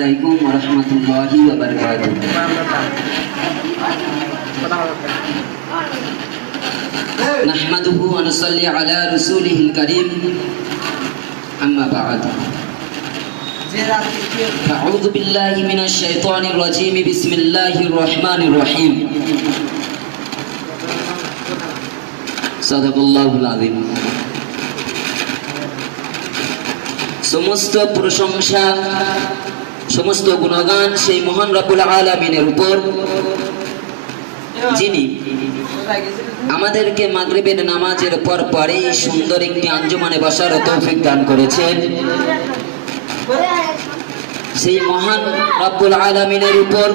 আলাইকুম ওয়া রাহমাতুল্লাহি ওয়া বারাকাতুহু। নাহমাদুহু ওয়া নুসাল্লি আলা রাসূলিহিল কারীম, আম্মা বা'দ। আউযু বিল্লাহি মিনাশ শাইতানির রাজীম, বিসমিল্লাহির রহমানির রহিম। সাদাকাল্লাহুল আযীম। সমস্ত প্রশংসা, সমস্ত গুণগান সেই মহান রব্বুল আলামিনের উপর, যিনি আমাদেরকে মাগরিবের নামাজের পর পরেই সুন্দর একটি আঞ্জুমানে বসার তৌফিক দান করেছেন। সেই মহান রব্বুল আলামিনের উপর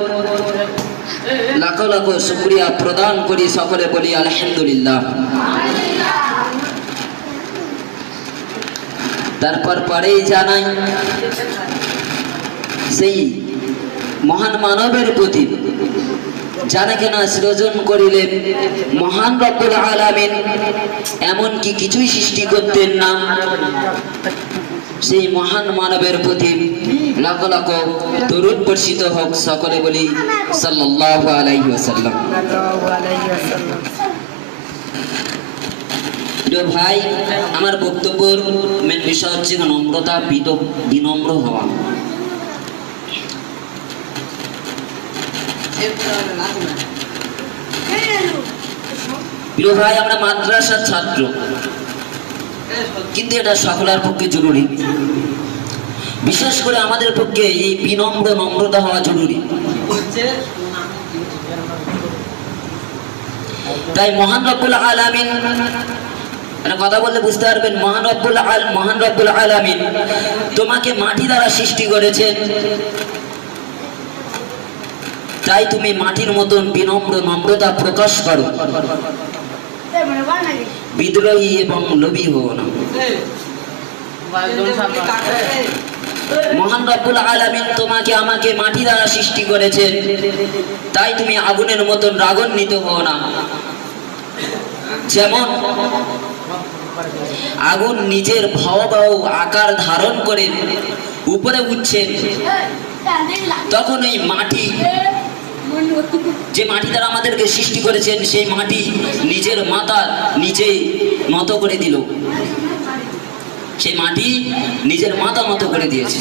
লাখ লাখ শুকরিয়া প্রদান করি, সকলে বলি আলহামদুলিল্লাহ। তারপর পরেই জানাই সেই মহান মানবের প্রতি, যারা কিনা সৃজন করিলেন মহান রব্বুল আলামিন এমনকি কিছুই সৃষ্টি করতেন না, সেই মহান মানবের প্রতি লাখ লাখ দরুদ বর্ষিত হোক, সকলে বলি সাল্লাল্লাহু আলাইহি ওয়াসাল্লাম। ভাই, আমার বক্তব্যের মেন বিষয় হচ্ছে নম্রতা, বিনম্র হওয়া। প্রিয় ভাই, আমরা মাদ্রাসার ছাত্র, কিন্তু এটা সকলের পক্ষে জরুরি। বিশেষ করে আমাদের পক্ষে এই নম্রতা হওয়া জরুরি। তাই মহান রব্বুল আলামিন, কথা বললে বুঝতে পারবেন, মহান রব্বুল আলামিন তোমাকে মাটি দ্বারা সৃষ্টি করেছেন। তাই তুমি মাটির মতন নম্রতা প্রকাশ করো, বিদ্রোহী এবং লোভী হও না। মহান রব্বুল আলামিন তোমাকে আমাকে মাটি দ্বারা সৃষ্টি করেছেন, তাই তুমি আগুনের মতন রাগান্বিত হও না। যেমন আগুন নিজের ভয়াবহ আকার ধারণ করে উপরে উঠছে, তখন ওই মাটি, যে মাটি দ্বারা আমাদেরকে সৃষ্টি করেছেন, সেই মাটি নিজের মাথা নিজেই নত করে দিল। সেই মাটি নিজের মাথা নত করে দিয়েছে।